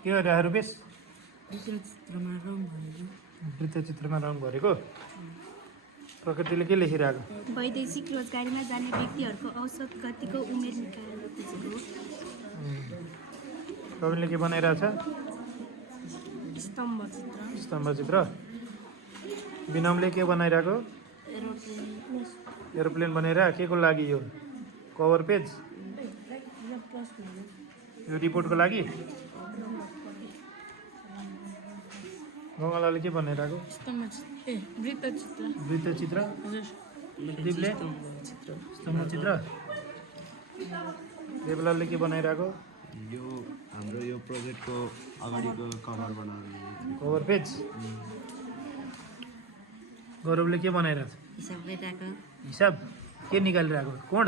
के गरिरहेको रुपेश? वृत्तचित्रमा रङ भरेको। वृत्तचित्रमा रङ भरेको। प्रकृतिले के लेखिरहेको? वैदेशिक रोजगारीमा जाने व्यक्तिहरूको औसत गतिको उमेर निकाल्न खोजेको। प्रवीणले के बनाइरहेछ? स्तम्भ चित्र। स्तम्भ चित्र। विनमले के बनाइरहेको? एरोप्लेन बनाइरहेको। के को लागि यो? Cover page? यो रिपोर्टको लागि? गङ्गालाले के बनाइरहेको? वृत्तचित्र। वृत्तचित्र। दिपले स्तम्भ चित्र। देवलालले के बनाइरहेको? यो हाम्रो यो प्रोजेक्टको अगाडिको कभर बनाउने कभर पेज। गौरवले के बनाइरहेको? हिसाब गरिरहेको। हिसाब के निकालिरहेको? कोण?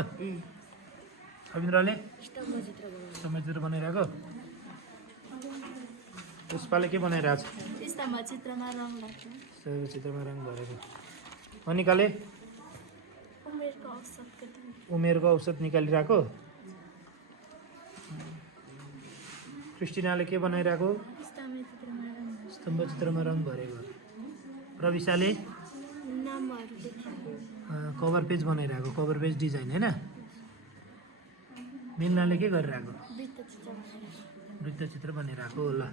रविन्द्रले स्तम्भ चित्र बनाइरहेको। पुष्पाले के बनाइरहेको छ? स्तम्भ चित्रमा रङ लाग्छ। स्तम्भ चित्रमा रङ भरेको। अनिकाले उमेरको औसत गति। उमेरको औसत निकालिरहेको। क्रिस्टिनाले के बनाइरहेको? स्तम्भ चित्रमा रङ भरेको। प्रविशाले नामहरू लेखेको। कभर पेज बनाइरहेको। कभर पेज डिजाइन होइन। मिल्नाले के गरिरहेको? वृत्तचित्र बनाइरहेको। ल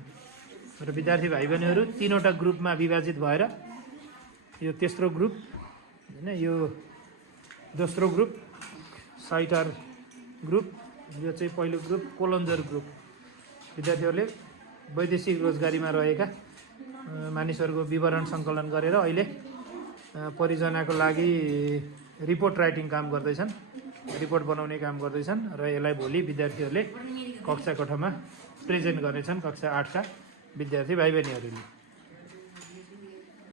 र विद्यार्थी भाइ बहिनीहरू तीनवटा ग्रुपमा विभाजित भएर यो तेस्रो ग्रुप होइन, यो दोस्रो ग्रुप साइटार ग्रुप, यो चाहिँ पहिलो ग्रुप कोलन्जर ग्रुप। विद्यार्थीहरूले वैदेशिक रोजगारीमा रहेका मानिसहरूको विवरण सङ्कलन गरेर अहिले परियोजनाको लागि रिपोर्ट राइटिङ काम गर्दैछन्, रिपोर्ट बनाउने काम गर्दैछन् र यसलाई भोलि विद्यार्थीहरूले कक्षा कोठामा प्रेजेन्ट गर्नेछन्, कक्षा 8 का विद्यार्थी भाइ बहिनीहरूले।